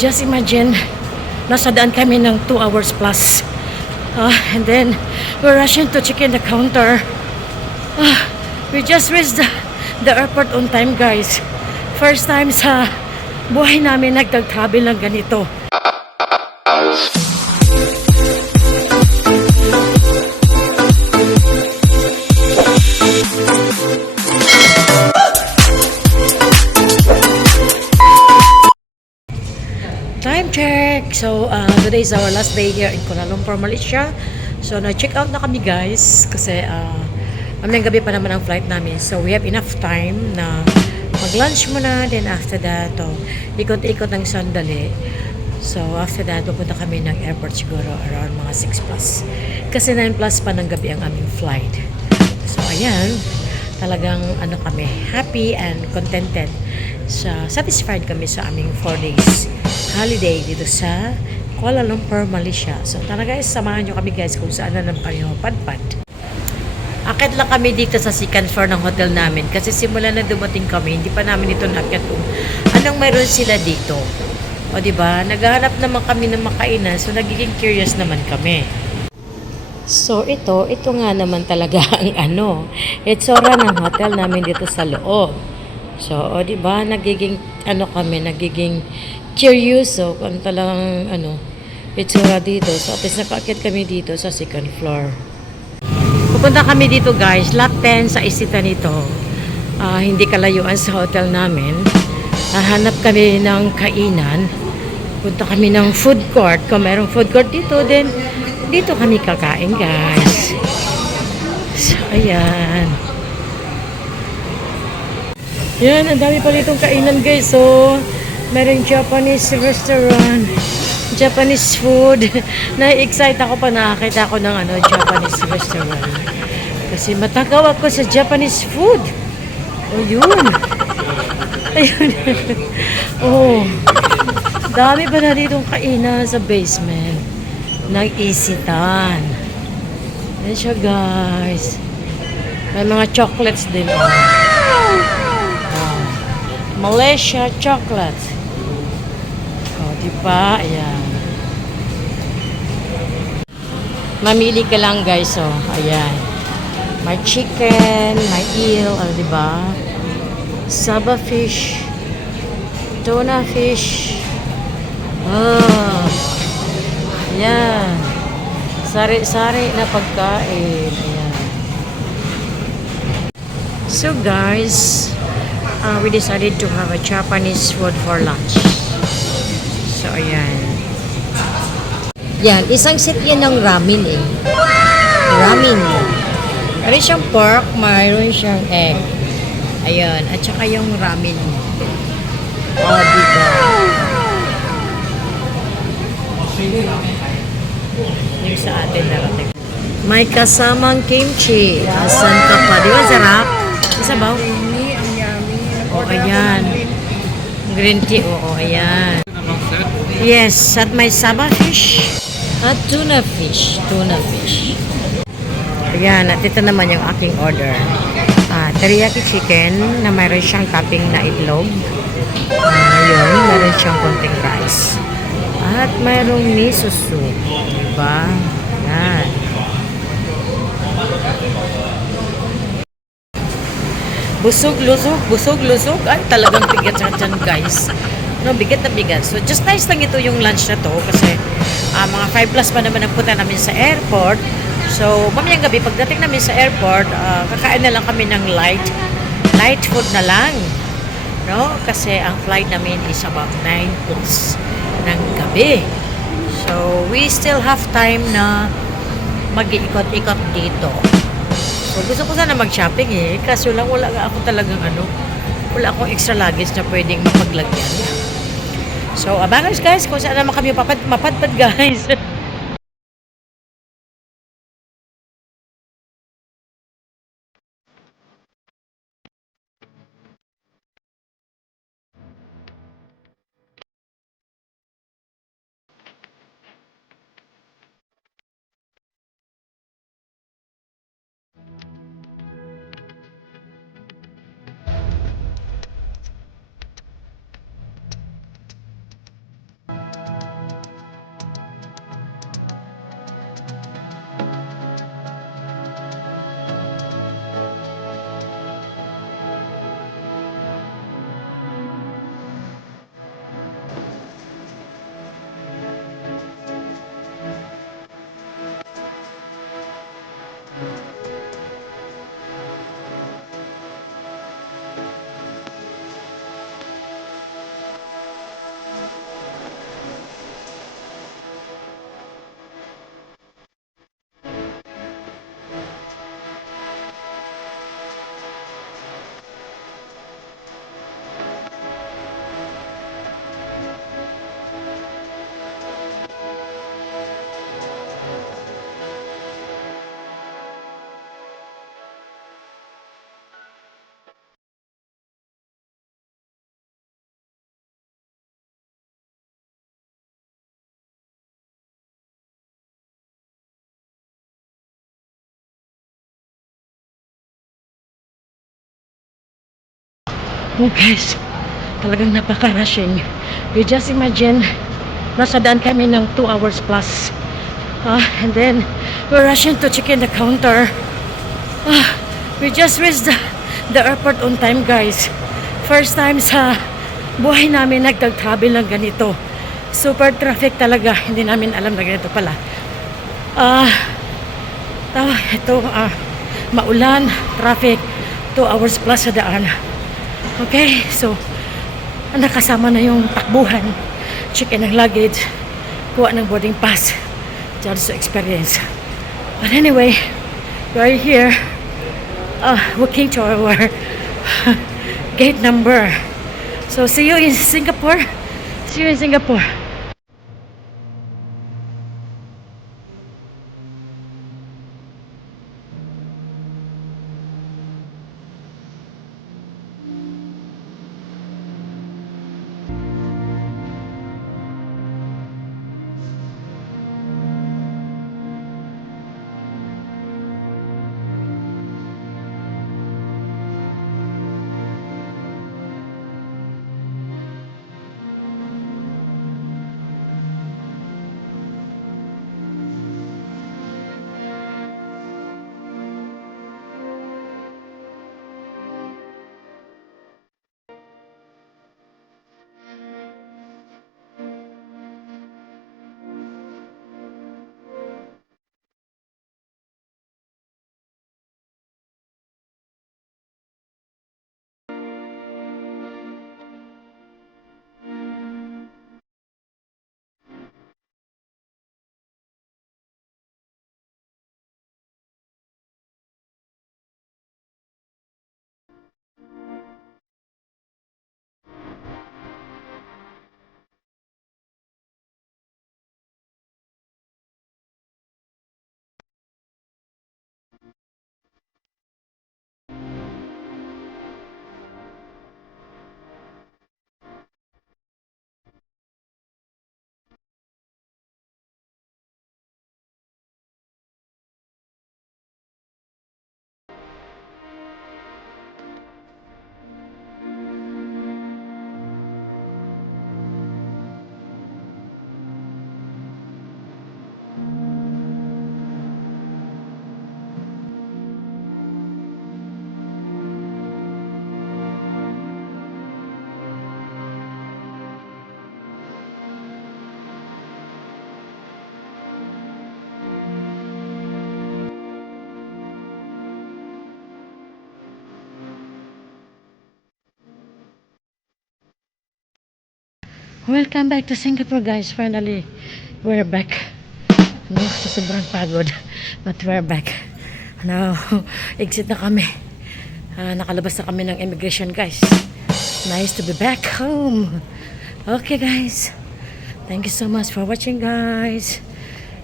just imagine, nasa daan kami ng 2 hours plus. And then, we're rushing to check in the counter. We just reached the airport on time, guys. First time sa buhay namin nagtag-travel ng ganito. Time check! So, today is our last day here in Kuala Lumpur, Malaysia. So, na-check out na kami, guys. Kasi, mamayang gabi pa naman ang flight namin. So, we have enough time na mag-lunch muna. Then, after that, ikot-ikot ng sandali. So, after that, pupunta kami ng airport siguro around mga 6 plus. Kasi 9 plus pa ng gabi ang aming flight. So, ayan. Talagang, kami, happy and contented. Satisfied kami sa aming 4 days holiday dito sa Kuala Lumpur, Malaysia. So tara guys, samahan nyo kami guys kung saan na naman kami mapadpad. Akit lang kami dito sa second floor ng hotel namin kasi simula na dumating kami, hindi pa namin ito nakit kung anong mayroon sila dito. O diba, naghahanap naman kami ng makainan, so nagiging curious naman kami. So ito nga naman talaga ang itsura ng hotel namin dito sa loob. So, o diba, nagiging nagiging curious kung talagang itsura dito. So at least nakaakit kami dito sa second floor. Pupunta kami dito guys, lot 10 sa isita nito. Hindi kalayuan sa hotel namin. Hanap kami ng kainan. Punta kami ng food court. Kung merong food court dito, then dito kami kakain guys. So ayan. Yan, ang dami pa ditong kainan guys. So merong Japanese restaurant, Japanese food. Na-excite ako pa nakakita ko ng Japanese restaurant. Kasi matagaw ako sa Japanese food. O yun. Ayun. Oh. Dami pa na ditong kainan sa basement. Nag-isitan. Yan siya guys. May mga chocolates din. Malaysia chocolate. Diba? Ayan. Mamili ka lang guys, ayan. May chicken, may eel, diba? Saba fish, tuna fish. Ayan. Sari-sari na pagkain. Ayan. So guys, we decided to have a Japanese food for lunch. So, ayan. Yan, isang set yan ng ramen eh. Ramen. Mayroon siyang pork, mayroon siyang egg. Ayan, at saka yung ramen. Diba? Yung sa atin narating. May kasamang kimchi. Asan ka pa? Di ba sarap? Isa ba? Ayan. Green tea, ayan. Yes, at may saba fish. At tuna fish. Tuna fish. Ayan, at ito naman yung aking order. Teriyaki chicken na mayroon siyang topping na itlog. Ayun, mayroon siyang konting rice. At mayroong miso soup. Diba? Ayan. Busog, lusog. Ay, talagang bigat sa dyan, guys. Bigat na bigat. So, just nice lang ito yung lunch na to kasi mga 5 plus pa naman ang punta namin sa airport. So, mamayang gabi, pagdating namin sa airport, kakain na lang kami ng light food na lang. Kasi ang flight namin is about 9 plus ng gabi. So, we still have time na mag-iikot-ikot dito. So, gusto ko sana mag-shopping kaso lang wala ako talagang wala akong extra luggage na pwedeng mapaglagyan. So, abangan guys kung saan naman kami mapadpad guys. Oh guys, talagang napaka-rushing. You just imagine, nasa daan kami ng 2 hours plus. And then, we're rushing to check in the counter. We just reached the airport on time, guys. First time sa buhay namin nagtag-travel ng ganito. Super traffic talaga. Hindi namin alam na ganito pala. Ito, maulan, traffic, 2 hours plus sa daan. Okay, so, nakasama na yung takbuhan, check in ng luggage, kuha ng boarding pass, just to experience. But anyway, we're here, walking to our gate number. So, see you in Singapore. See you in Singapore. Welcome back to Singapore, guys. Finally, we're back. No, sa sobrang pagod. But we're back. Now, exit na kami. Nakalabas na kami ng immigration, guys. Nice to be back home. Okay, guys. Thank you so much for watching, guys.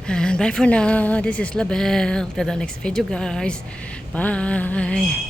And bye for now. This is Labelle. Till the next video, guys. Bye.